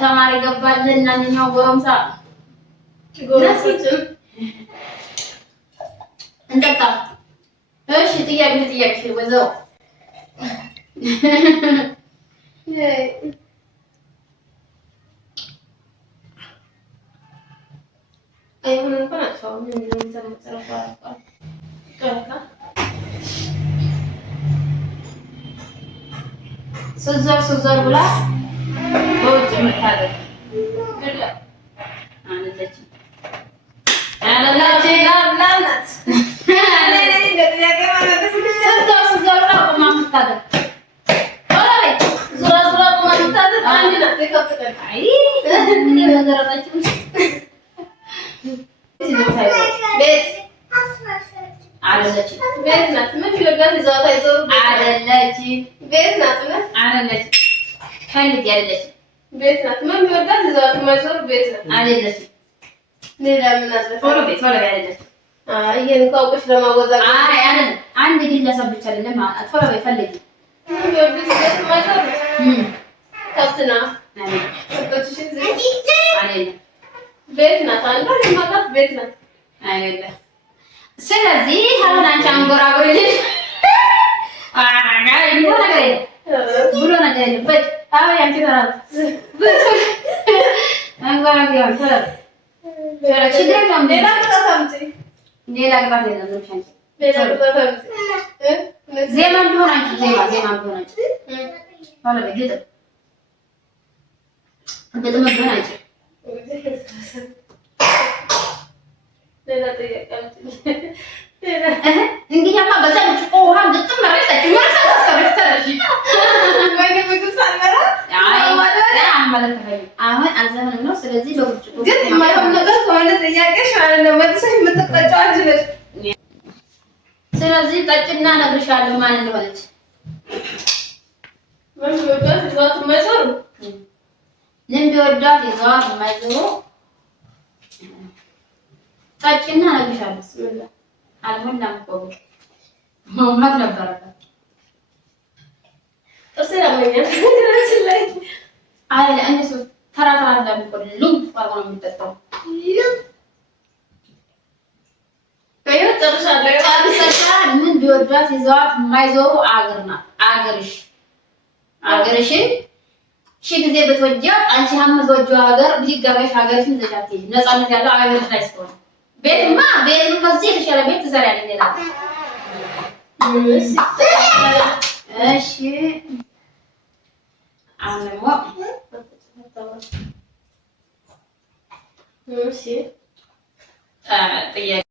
ተማሪ ገባልን እናኛው ጎረምሳ ጎረምሶችን እንጠጣ። እሺ ጥያቄ ወዘው አይሁን እንኳን አጥፋው ምን እንደምትሰራው ቀረካ ሱዘር ብላ በውጭ መታደር ግላ አንተች አላላች ላላናት ሱዘር ብላ ማምታደር አይ ዙራ ማምታደር አንድ ነው ተከፍተን አይ ምን ነገራችሁ ቤት አለለች ቤት ናት ምን ይወዳት ይዛታ ይዘው አለለች ቤት ናት አለለች ከልጅ ያለች ቤት ናት ምን ይወዳት ይዛታ ማይዞር ቤት ናት አለለች ሌላ ምን አለ ቶሎ ቤት ያለች ይሄን ካውቁሽ ለማወዛቅ አይ አይደል አንድ ግለሰብ ብቻ አይደለም ቶሎ ቤት ፈልጊ ምን ይወዳት ማይዞር ከፍትና ሰጥቶሽ አለለች ቤት ናት አንተ ለማጣት ቤት ናት አይደለም። ስለዚህ አሁን አንቺ አንጎራጉሪልኝ አራጋ ብሎ ነገር የለበት አዎ ያንቺ ተራው አንጎራጉሪው ተራው ችግር የለም ሌላ ቅጣት አምጪ ሌላ ቅጣት የለም አንቺ ሌላ ቅጣት አምጪ ዜማ ቢሆን አንቺ ዜማ ቢሆን አንቺ ሆነ በግጥም ቢሆን አንቺ ሌላ ጥያቄ እንግዲህማ በዛ ልጅ ውሃ ግጥም መረሰች ወርሰሽ ወይ ምግብ ሳልበላ አሁን አዘመን ነው። ስለዚህ በብርጭቆ ግን የማይሆን ነገር ከሆነ ጥያቄሽ ማለት ነው መልሰሽ የምትጠጫው አንቺ ነሽ። ስለዚህ ጠጭና እነግርሻለሁ ማን እንደሆነች ምን ቢወዳት ይዘዋት የማይዞሩ ምን ቢወዳት ይዘዋት የማይዞሩ ጠጭና እነግርሻለሁ። ብስሚላ አልሞላም እኮ መውማት ነበረበት። ጥርሴ ያመኛል ነገራችን ላይ አይ አንቺ ተራ እንደምቆልሉ ባባ ነው የሚጠጣው ከየው ጨርሻለሁ። ምን ቢወዳት ይዘዋት የማይዞሩ አገርሽን ሺህ ጊዜ ብትወጂው አንቺ የምትወጂው ሀገር ቢገባሽ ሀገርሽን ዘሻት ነፃነት ያለው ሀገርሽ ላይ ስለሆነ ቤትማ ከዚህ የተሻለ ቤት ትሰሪያለሽ። ሌላ እሺ አሁን ደግሞ እሺ ጥያቄ